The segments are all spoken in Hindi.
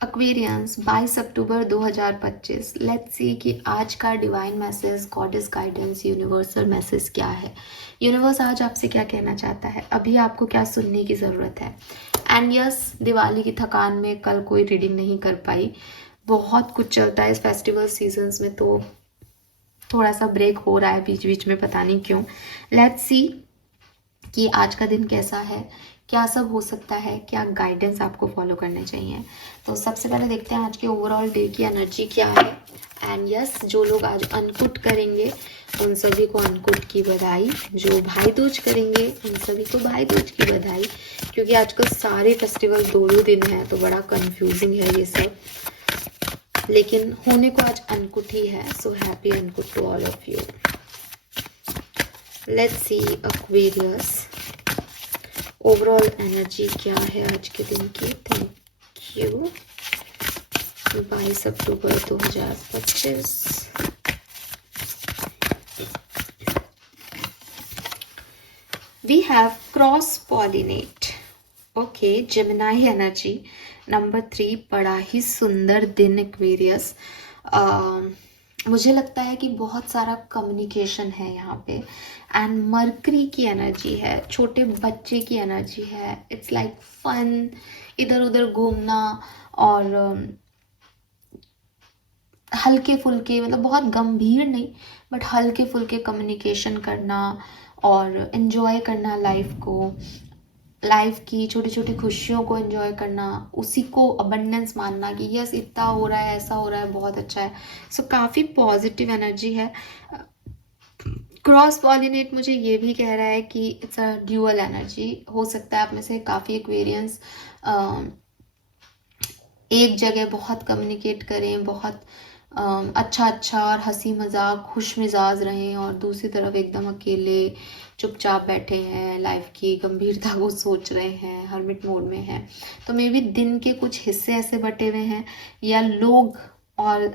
Aquarians 22 October 2025। लेट्स सी कि आज का divine message, goddess guidance, universal message क्या है। यूनिवर्स आज आपसे क्या कहना चाहता है, अभी आपको क्या सुनने की ज़रूरत है। एंड यस, दिवाली की थकान में कल कोई रीडिंग नहीं कर पाई। बहुत कुछ चलता है इस फेस्टिवल सीजन्स में, तो थोड़ा सा ब्रेक हो रहा है बीच बीच में, पता नहीं क्यों। लेट्स सी कि आज का दिन कैसा है, क्या सब हो सकता है, क्या गाइडेंस आपको फॉलो करने चाहिए। तो सबसे पहले देखते हैं आज के ओवरऑल डे की एनर्जी क्या है। एंड यस, जो लोग आज अनकुट करेंगे उन सभी को अनकुट की बधाई, जो भाई दूज करेंगे उन सभी को भाई दूज की बधाई, क्योंकि आजकल सारे फेस्टिवल दो दो दिन है तो बड़ा कंफ्यूजिंग है ये सब, लेकिन होने को आज अनकुट ही है। So happy Annakut to all of you. Let's see Aquarius, overall energy क्या है आज के दिन की। Thank you. 22 October 2025। We have cross pollinate. Okay, Gemini energy number 3, बड़ा ही सुंदर दिन एक्वेरियस। मुझे लगता है कि बहुत सारा कम्युनिकेशन है यहाँ पे। एंड मरकरी की एनर्जी है, छोटे बच्चे की एनर्जी है। इट्स लाइक फन, इधर उधर घूमना और हल्के फुल्के, मतलब बहुत गंभीर नहीं बट हल्के फुल्के कम्युनिकेशन करना और इन्जॉय करना लाइफ को, लाइफ की छोटी छोटी खुशियों को एंजॉय करना, उसी को अबंडेंस मानना कि यस इतना हो रहा है, ऐसा हो रहा है, बहुत अच्छा है। सो काफ़ी पॉजिटिव एनर्जी है। क्रॉस पॉलिनेट मुझे ये भी कह रहा है कि इट्स अ ड्यूअल एनर्जी। हो सकता है आप में से काफ़ी एक्वेरियंस एक जगह बहुत कम्युनिकेट करें, बहुत अच्छा अच्छा और हंसी मजाक खुश मिजाज रहें, और दूसरी तरफ एकदम अकेले चुपचाप बैठे हैं, लाइफ की गंभीरता को सोच रहे हैं, हर्मिट मोड में हैं। तो मे बी दिन के कुछ हिस्से ऐसे बटे हुए हैं, या लोग और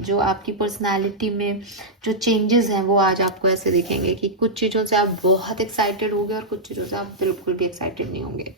जो आपकी पर्सनालिटी में जो चेंजेस हैं वो आज आपको ऐसे दिखेंगे कि कुछ चीज़ों से आप बहुत एक्साइटेड होंगे और कुछ चीज़ों से आप बिल्कुल भी एक्साइटेड नहीं होंगे।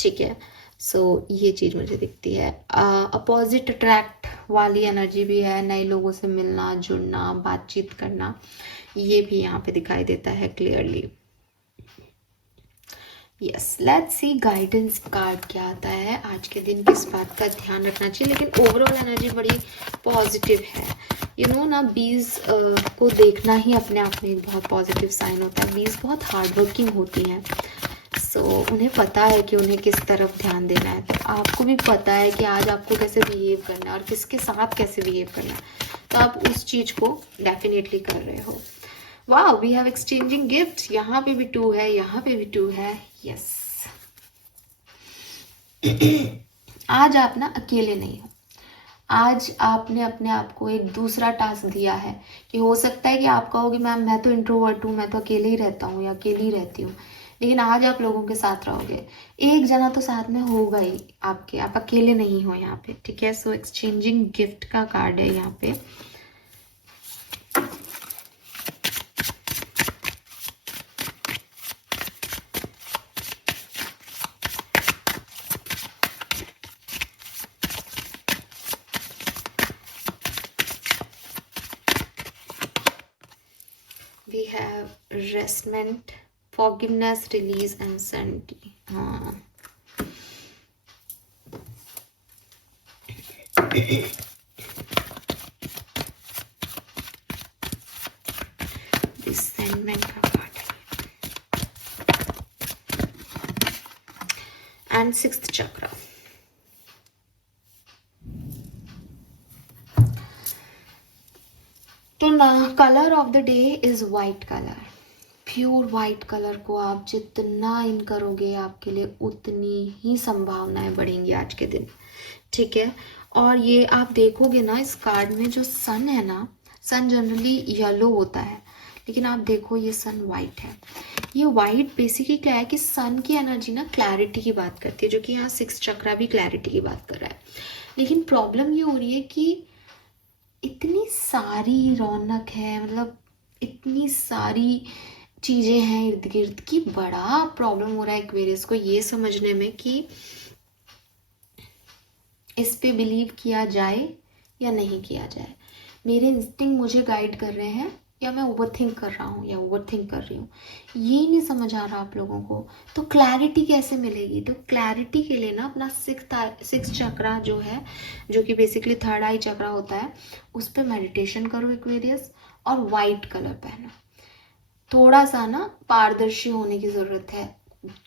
ठीक है, सो ये चीज़ मुझे दिखती है। अपोजिट अट्रैक्ट वाली एनर्जी भी है, नए लोगों से मिलना जुड़ना बातचीत करना, ये भी यहाँ पे दिखाई देता है clearly. Yes, let's see guidance card क्या आता है आज के दिन, किस बात का ध्यान रखना चाहिए। लेकिन ओवरऑल एनर्जी बड़ी पॉजिटिव है। यू नो ना, बीज को देखना ही अपने आप में एक बहुत पॉजिटिव साइन होता है। बीज बहुत हार्ड वर्किंग होती हैं, सो उन्हें पता है कि उन्हें किस तरफ ध्यान देना है। तो आपको भी पता है कि आज आपको कैसे बिहेव करना है और किसके साथ कैसे बिहेव करना है, तो आप उस चीज़ को डेफिनेटली कर रहे हो। वाह, वी हैव एक्सचेंजिंग गिफ्ट, यहाँ पे भी 2 है, यहाँ पे भी 2 है। यस आज आप ना अकेले नहीं हो। आज आपने अपने आप को एक दूसरा टास्क दिया है कि हो सकता है कि आप कहोगे मैम मैं तो इंट्रोवर्ट हूँ, मैं तो अकेले ही रहता हूँ या अकेली रहती हूँ, लेकिन आज आप लोगों के साथ रहोगे। एक जना तो साथ में होगा ही आपके, आप अकेले नहीं हो यहाँ पे। ठीक है, सो एक्सचेंजिंग गिफ्ट का कार्ड है यहाँ पे। We have restment, forgiveness, release and sanity. हाँ, डिसेंटमेंट का कार्ड एंड 6th चक्र। तो ना, colour of the day is white colour. Pure white colour को आप जितना इन करोगे आपके लिए उतनी ही संभावनाएं बढ़ेंगी आज के दिन। ठीक है, और ये आप देखोगे ना इस कार्ड में जो सन है ना, सन जनरली येलो होता है, लेकिन आप देखो ये सन वाइट है। ये वाइट बेसिकली क्या है कि सन की एनर्जी ना क्लैरिटी की बात करती है, जो कि यहाँ 6 चक्रा भी क्लैरिटी की बात कर रहा है। लेकिन प्रॉब्लम ये हो रही है कि इतनी सारी रौनक है, मतलब इतनी सारी चीज़ें हैं इर्द गिर्द की, बड़ा प्रॉब्लम हो रहा है एक्वेरियस को ये समझने में कि इस पे बिलीव किया जाए या नहीं किया जाए, मेरे इंस्टिंक्ट मुझे गाइड कर रहे हैं या मैं ओवरथिंक कर रहा हूँ या ओवरथिंक कर रही हूँ, ये नहीं समझ आ रहा आप लोगों को। तो क्लैरिटी कैसे मिलेगी? तो क्लैरिटी के लिए ना अपना सिक्स चक्रा जो है, जो कि बेसिकली थर्ड आई चक्रा होता है, उस पर मेडिटेशन करो एक्वेरियस, और वाइट कलर पहनो। थोड़ा सा ना पारदर्शी होने की ज़रूरत है,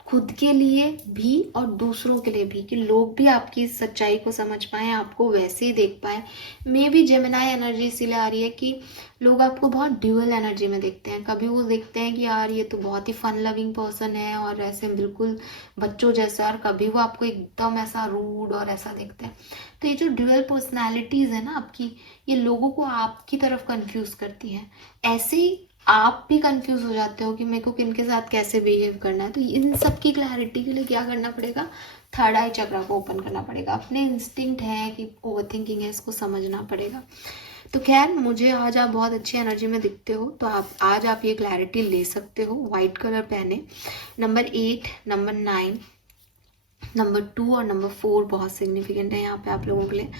खुद के लिए भी और दूसरों के लिए भी, कि लोग भी आपकी इस सच्चाई को समझ पाएँ, आपको वैसे ही देख पाए। मे भी जेमिनाई एनर्जी इसीलिए आ रही है कि लोग आपको बहुत ड्यूअल एनर्जी में देखते हैं। कभी वो देखते हैं कि यार ये तो बहुत ही फन लविंग पर्सन है और ऐसे बिल्कुल बच्चों जैसा, और कभी वो आपको एकदम ऐसा रूड और ऐसा देखते हैं। तो ये जो ड्यूअल पर्सनैलिटीज़ है ना आपकी, ये लोगों को आपकी तरफ कंफ्यूज करती हैं। ऐसे ही आप भी कंफ्यूज हो जाते हो कि मेरे को किन के साथ कैसे बिहेव करना है। तो इन सब की क्लैरिटी के लिए क्या करना पड़ेगा? थर्ड आई चक्रा को ओपन करना पड़ेगा। अपने इंस्टिंक्ट है कि ओवरथिंकिंग है, इसको समझना पड़ेगा। तो खैर, मुझे आज आप बहुत अच्छी एनर्जी में दिखते हो, तो आज आप ये क्लैरिटी ले सकते हो। वाइट कलर पहने। नंबर 8, नंबर 9, नंबर 2 और नंबर 4 बहुत सिग्निफिकेंट है यहाँ पे आप लोगों के लिए।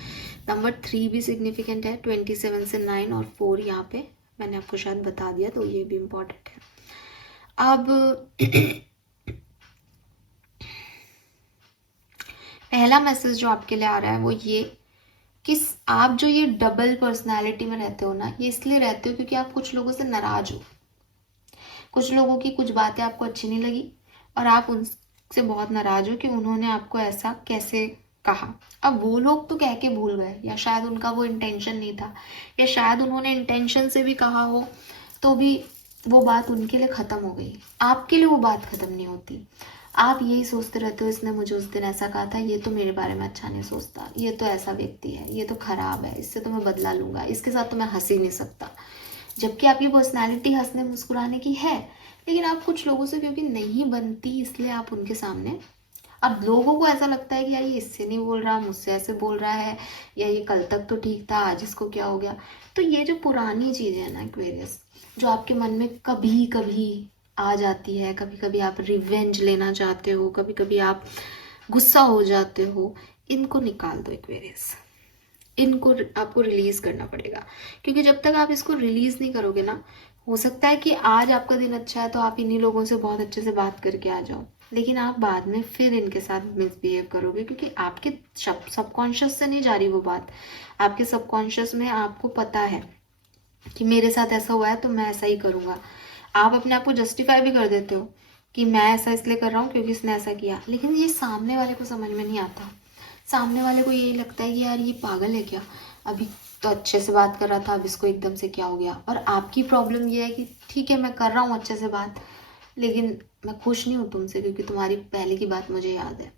नंबर 3 भी सिग्निफिकेंट है, 27 से 9 और 4 यहाँ पे मैंने आपको शायद बता दिया, तो ये भी इम्पोर्टेंट है। अब पहला मैसेज जो आपके लिए आ रहा है वो ये कि आप जो ये डबल पर्सनालिटी में रहते हो ना, ये इसलिए रहते हो क्योंकि आप कुछ लोगों से नाराज हो। कुछ लोगों की कुछ बातें आपको अच्छी नहीं लगी और आप उनसे बहुत नाराज हो कि उन्होंने आपको ऐसा कैसे कहा। अब वो लोग तो कह के भूल गए, या शायद उनका वो इंटेंशन नहीं था, या शायद उन्होंने इंटेंशन से भी कहा हो, तो भी वो बात उनके लिए ख़त्म हो गई। आपके लिए वो बात ख़त्म नहीं होती। आप यही सोचते रहते हो, इसने मुझे उस दिन ऐसा कहा था, ये तो मेरे बारे में अच्छा नहीं सोचता, ये तो ऐसा व्यक्ति है, ये तो खराब है, इससे तो मैं बदला लूँगा, इसके साथ तो मैं हंस ही नहीं सकता। जबकि आपकी पर्सनैलिटी हंसने मुस्कुराने की है, लेकिन आप कुछ लोगों से क्योंकि नहीं बनती, इसलिए आप उनके सामने, अब लोगों को ऐसा लगता है कि यार ये इससे नहीं बोल रहा, मुझसे ऐसे बोल रहा है, या ये कल तक तो ठीक था, आज इसको क्या हो गया। तो ये जो पुरानी चीज़ें हैं ना एक्वेरियस, जो आपके मन में कभी कभी आ जाती है, कभी कभी आप रिवेंज लेना चाहते हो, कभी कभी आप गुस्सा हो जाते हो, इनको निकाल दो एक्वेरियस। इनको आपको रिलीज़ करना पड़ेगा, क्योंकि जब तक आप इसको रिलीज़ नहीं करोगे ना, हो सकता है कि आज आपका दिन अच्छा है तो आप इन्हीं लोगों से बहुत अच्छे से बात करके आ जाओ, लेकिन आप बाद में फिर इनके साथ मिसबिहेव करोगे, क्योंकि आपके सबकॉन्शियस से नहीं जा रही वो बात। आपके सबकॉन्शियस में आपको पता है कि मेरे साथ ऐसा हुआ है तो मैं ऐसा ही करूँगा। आप अपने आप को जस्टिफाई भी कर देते हो कि मैं ऐसा इसलिए कर रहा हूँ क्योंकि इसने ऐसा किया, लेकिन ये सामने वाले को समझ में नहीं आता। सामने वाले को यही लगता है कि यार ये पागल है क्या, अभी तो अच्छे से बात कर रहा था, अब इसको एकदम से क्या हो गया। और आपकी प्रॉब्लम ये है कि ठीक है मैं कर रहा हूँ अच्छे से बात, लेकिन मैं खुश नहीं हूँ तुमसे, क्योंकि तुम्हारी पहले की बात मुझे याद है।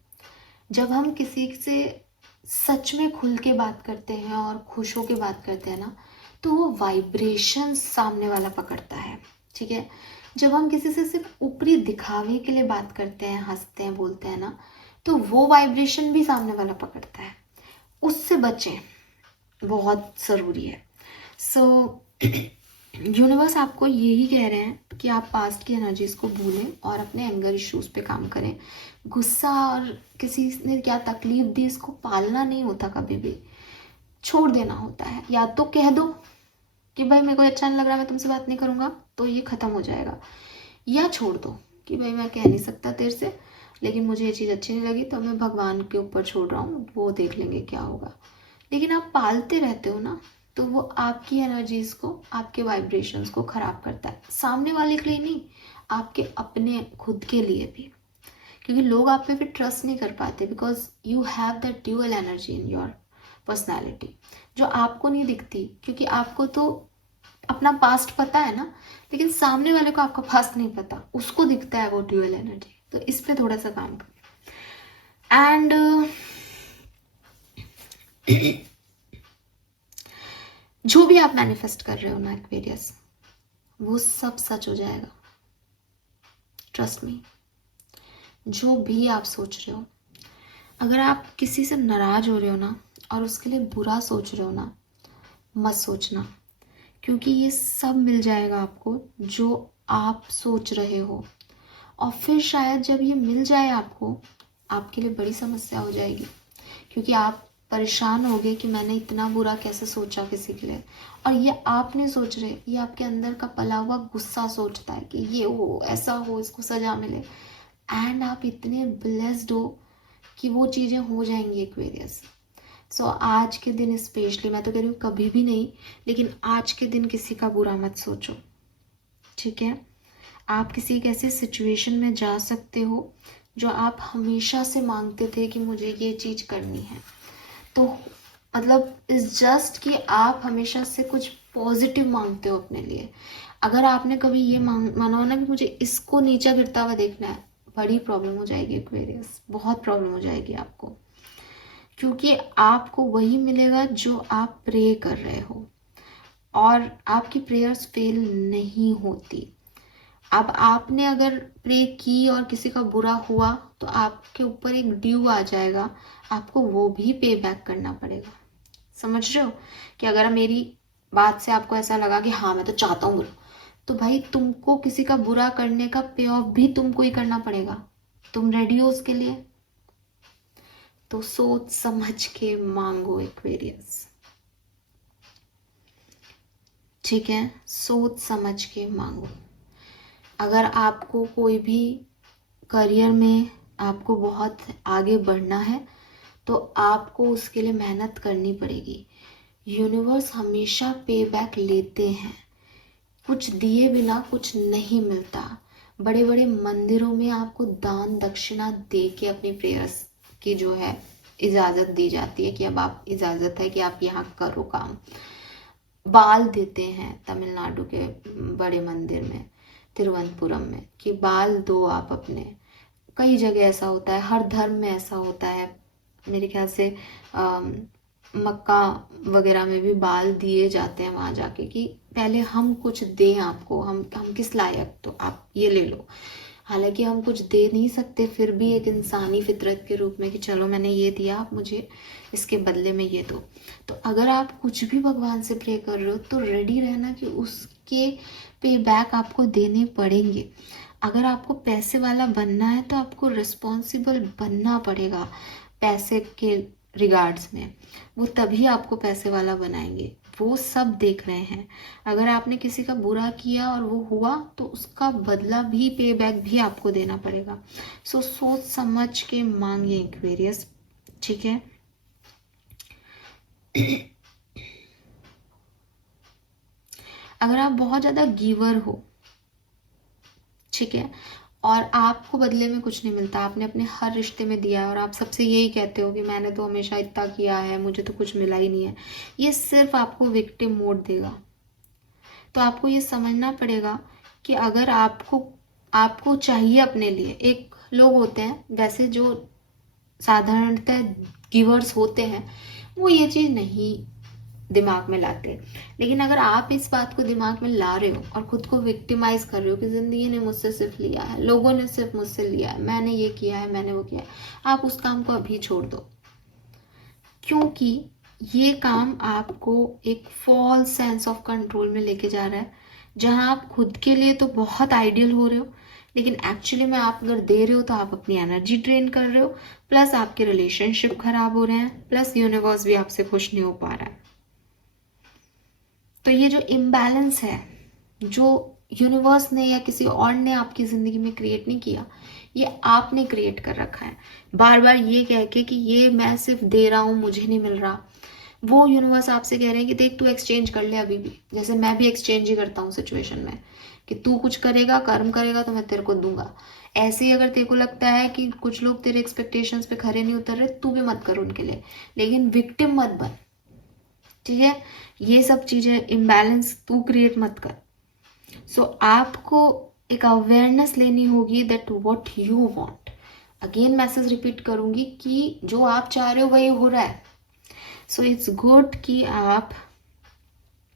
जब हम किसी से सच में खुल के बात करते हैं और खुश होके बात करते हैं ना, तो वो वाइब्रेशन सामने वाला पकड़ता है, ठीक है। जब हम किसी से सिर्फ ऊपरी दिखावे के लिए बात करते हैं, हंसते हैं, बोलते हैं ना, तो वो वाइब्रेशन भी सामने वाला पकड़ता है। उससे बचें, बहुत ज़रूरी है। सो यूनिवर्स आपको यही कह रहे हैं कि आप पास्ट की एनर्जीज को भूलें और अपने एंगर इश्यूज पे काम करें। गुस्सा और किसी ने क्या तकलीफ दी, इसको पालना नहीं होता, कभी भी छोड़ देना होता है। या तो कह दो कि भाई मेरे को अच्छा नहीं लग रहा, मैं तुमसे बात नहीं करूँगा, तो ये ख़त्म हो जाएगा। या छोड़ दो कि भाई मैं कह नहीं सकता तेरे से, लेकिन मुझे ये चीज़ अच्छी नहीं लगी, तो मैं भगवान के ऊपर छोड़ रहा हूँ, वो देख लेंगे क्या होगा। लेकिन आप पालते रहते हो ना, तो वो आपकी एनर्जीज को, आपके वाइब्रेशंस को ख़राब करता है। सामने वाले के लिए नहीं, आपके अपने खुद के लिए भी, क्योंकि लोग आप पे फिर ट्रस्ट नहीं कर पाते, because you have that dual energy in your personality, जो आपको नहीं दिखती, क्योंकि आपको तो अपना पास्ट पता है ना, लेकिन सामने वाले को आपका पास्ट नहीं पता, उसको दिखता है वो ड्यूअल एनर्जी। तो इस पे थोड़ा सा काम करें। एंड जो भी आप मैनिफेस्ट कर रहे हो ना एक्वेरियस, वो सब सच हो जाएगा, ट्रस्ट मी। जो भी आप सोच रहे हो, अगर आप किसी से नाराज हो रहे हो ना और उसके लिए बुरा सोच रहे हो ना, मत सोचना, क्योंकि ये सब मिल जाएगा आपको जो आप सोच रहे हो। और फिर शायद जब ये मिल जाए आपको, आपके लिए बड़ी समस्या हो जाएगी, क्योंकि आप परेशान होगे कि मैंने इतना बुरा कैसे सोचा किसी के लिए। और ये आप नहीं सोच रहे, ये आपके अंदर का पला हुआ गुस्सा सोचता है कि ये हो, ऐसा हो, इसको सजा मिले। एंड आप इतने ब्लेस्ड हो कि वो चीज़ें हो जाएंगी एक्वेरियस। सो आज के दिन स्पेशली, मैं तो कह रही हूँ कभी भी नहीं, लेकिन आज के दिन किसी का बुरा मत सोचो, ठीक है। आप किसी एक ऐसी सिचुएशन में जा सकते हो जो आप हमेशा से मांगते थे कि मुझे ये चीज़ करनी है। तो मतलब इस जस्ट कि आप हमेशा से कुछ पॉजिटिव मांगते हो अपने लिए। अगर आपने कभी ये माना हो ना कि मुझे इसको नीचा गिरता हुआ देखना है, बड़ी प्रॉब्लम हो जाएगी एक्वेरियस, बहुत प्रॉब्लम हो जाएगी आपको, क्योंकि आपको वही मिलेगा जो आप प्रे कर रहे हो, और आपकी प्रेयर्स फेल नहीं होती। अब आपने अगर प्रे की और किसी का बुरा हुआ तो आपके ऊपर एक ड्यू आ जाएगा, आपको वो भी पे बैक करना पड़ेगा। समझ रहे हो कि अगर मेरी बात से आपको ऐसा लगा कि हाँ मैं तो चाहता हूँ बुरा, तो भाई तुमको किसी का बुरा करने का पे ऑफ भी तुमको ही करना पड़ेगा। तुम रेडी हो उसके लिए? तो सोच समझ के मांगो एक्वेरियस, ठीक है। सोच समझ के मांगो। अगर आपको कोई भी करियर में आपको बहुत आगे बढ़ना है तो आपको उसके लिए मेहनत करनी पड़ेगी। यूनिवर्स हमेशा पे बैक लेते हैं, कुछ दिए बिना कुछ नहीं मिलता। बड़े बड़े मंदिरों में आपको दान दक्षिणा दे के अपनी प्रेयर्स की जो है इजाज़त दी जाती है कि अब आप इजाज़त है कि आप यहाँ करो काम। बाल देते हैं तमिलनाडु के बड़े मंदिर में, तिरुवनंतपुरम में, कि बाल दो आप अपने। कई जगह ऐसा होता है, हर धर्म में ऐसा होता है। मेरे ख्याल से मक्का वगैरह में भी बाल दिए जाते हैं वहाँ जाके, कि पहले हम कुछ दें आपको, हम किस लायक, तो आप ये ले लो। हालांकि हम कुछ दे नहीं सकते, फिर भी एक इंसानी फितरत के रूप में कि चलो मैंने ये दिया, आप मुझे इसके बदले में ये दो। तो अगर आप कुछ भी भगवान से प्रे कर रहे हो तो रेडी रहना कि उसके पे बैक आपको देने पड़ेंगे। अगर आपको पैसे वाला बनना है तो आपको रिस्पॉन्सिबल बनना पड़ेगा पैसे के रिगार्ड्स में, वो तभी आपको पैसे वाला बनाएंगे। वो सब देख रहे हैं। अगर आपने किसी का बुरा किया और वो हुआ तो उसका बदला भी, पे बैक भी आपको देना पड़ेगा। सो सोच समझ के मांगिए एक्वेरियस, ठीक है। अगर आप बहुत ज़्यादा गिवर हो, ठीक है, और आपको बदले में कुछ नहीं मिलता, आपने अपने हर रिश्ते में दिया है और आप सबसे यही कहते हो कि मैंने तो हमेशा इतना किया है, मुझे तो कुछ मिला ही नहीं है, ये सिर्फ आपको विक्टिम मोड देगा। तो आपको ये समझना पड़ेगा कि अगर आपको चाहिए अपने लिए, एक लोग होते हैं वैसे जो साधारणतः गिवर्स होते हैं, वो ये चीज़ नहीं दिमाग में लाते। लेकिन अगर आप इस बात को दिमाग में ला रहे हो और खुद को विक्टिमाइज कर रहे हो कि जिंदगी ने मुझसे सिर्फ लिया है, लोगों ने सिर्फ मुझसे लिया है, मैंने ये किया है, मैंने वो किया है, आप उस काम को अभी छोड़ दो। क्योंकि ये काम आपको एक फॉल्स सेंस ऑफ कंट्रोल में लेके जा रहा है, जहां आप खुद के लिए तो बहुत आइडियल हो रहे हो, लेकिन एक्चुअली में आप अगर दे रहे हो तो आप अपनी एनर्जी ड्रेन कर रहे हो, प्लस आपके रिलेशनशिप खराब हो रहे हैं, प्लस यूनिवर्स भी आपसे खुश नहीं हो पा रहा है। तो ये जो इम्बैलेंस है, जो यूनिवर्स ने या किसी और ने आपकी ज़िंदगी में क्रिएट नहीं किया, ये आपने क्रिएट कर रखा है, बार बार ये कह के कि ये मैं सिर्फ दे रहा हूँ, मुझे नहीं मिल रहा। वो यूनिवर्स आपसे कह रहे हैं कि देख तू एक्सचेंज कर ले अभी भी, जैसे मैं भी एक्सचेंज ही करता हूँ सिचुएशन में, कि तू कुछ करेगा, कर्म करेगा तो मैं तेरे को दूंगा। ऐसे ही अगर तेरे को लगता है कि कुछ लोग तेरे एक्सपेक्टेशंस पे खरे नहीं उतर रहे, तू भी मत कर उनके लिए, लेकिन विक्टिम मत बन, ठीक है। ये सब चीजें इम्बैलेंस तू क्रिएट मत कर। सो आपको एक अवेयरनेस लेनी होगी that what you want. Again message repeat करूंगी कि जो आप चाह रहे हो वही हो रहा है। सो इट्स गुड कि आप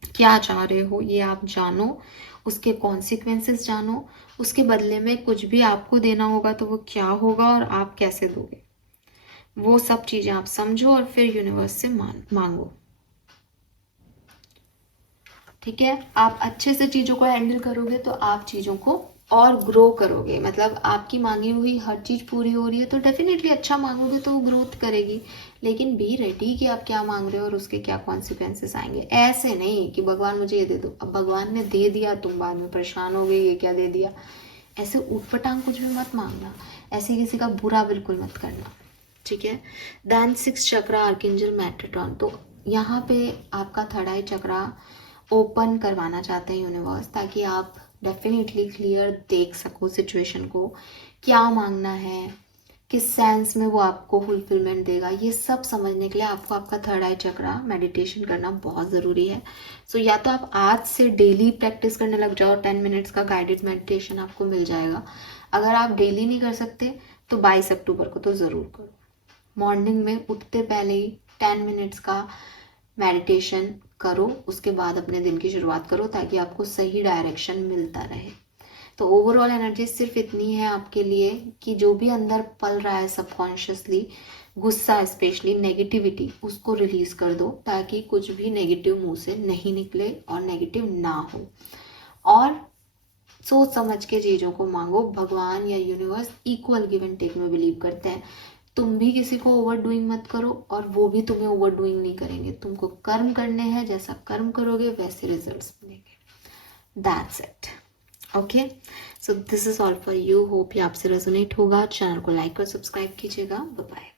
क्या चाह रहे हो ये आप जानो, उसके कॉन्सिक्वेंसेस जानो, उसके बदले में कुछ भी आपको देना होगा तो वो क्या होगा और आप कैसे दोगे, वो सब चीजें आप समझो और फिर यूनिवर्स से मांगो, ठीक है। आप अच्छे से चीज़ों को हैंडल करोगे तो आप चीज़ों को और ग्रो करोगे। मतलब आपकी मांगी हुई हर चीज़ पूरी हो रही है तो डेफिनेटली अच्छा मांगोगे तो वो ग्रोथ करेगी, लेकिन बी रेडी कि आप क्या मांग रहे हो और उसके क्या कॉन्सिक्वेंसेस आएंगे। ऐसे नहीं कि भगवान मुझे ये दे दो, अब भगवान ने दे दिया तुम बाद में परेशान हो गए ये क्या दे दिया। ऐसे ऊटपटांग कुछ भी मत मांगना, ऐसे किसी का बुरा बिल्कुल मत करना, ठीक है। देन 6 चक्रा आर्कएंजल मेटाट्रॉन, तो यहाँ पे आपका थर्ड आई चक्रा ओपन करवाना चाहते हैं यूनिवर्स, ताकि आप डेफिनेटली क्लियर देख सको सिचुएशन को, क्या मांगना है, किस सेंस में वो आपको फुलफिलमेंट देगा, ये सब समझने के लिए आपको आपका थर्ड आई चक्रा मेडिटेशन करना बहुत ज़रूरी है। सो या तो आप आज से डेली प्रैक्टिस करने लग जाओ, 10 मिनट्स का गाइडेड मेडिटेशन आपको मिल जाएगा। अगर आप डेली नहीं कर सकते तो 22 अक्टूबर को तो ज़रूर करो। मॉर्निंग में उठते पहले ही 10 मिनट्स का मेडिटेशन करो, उसके बाद अपने दिन की शुरुआत करो, ताकि आपको सही डायरेक्शन मिलता रहे। तो ओवरऑल एनर्जी सिर्फ इतनी है आपके लिए कि जो भी अंदर पल रहा है सबकॉन्शियसली, गुस्सा स्पेशली नेगेटिविटी, उसको रिलीज कर दो, ताकि कुछ भी नेगेटिव मुंह से नहीं निकले और नेगेटिव ना हो। और सोच समझ के चीज़ों को मांगो। भगवान या universe equal give and take में बिलीव करते हैं। तुम भी किसी को ओवर डूइंग मत करो और वो भी तुम्हें ओवर डूइंग नहीं करेंगे। तुमको कर्म करने हैं, जैसा कर्म करोगे वैसे रिजल्ट्स मिलेंगे। That's it. Okay, so this is all for you. Hope ये आपसे रेजोनेट होगा। चैनल को लाइक और सब्सक्राइब कीजिएगा। Bye bye.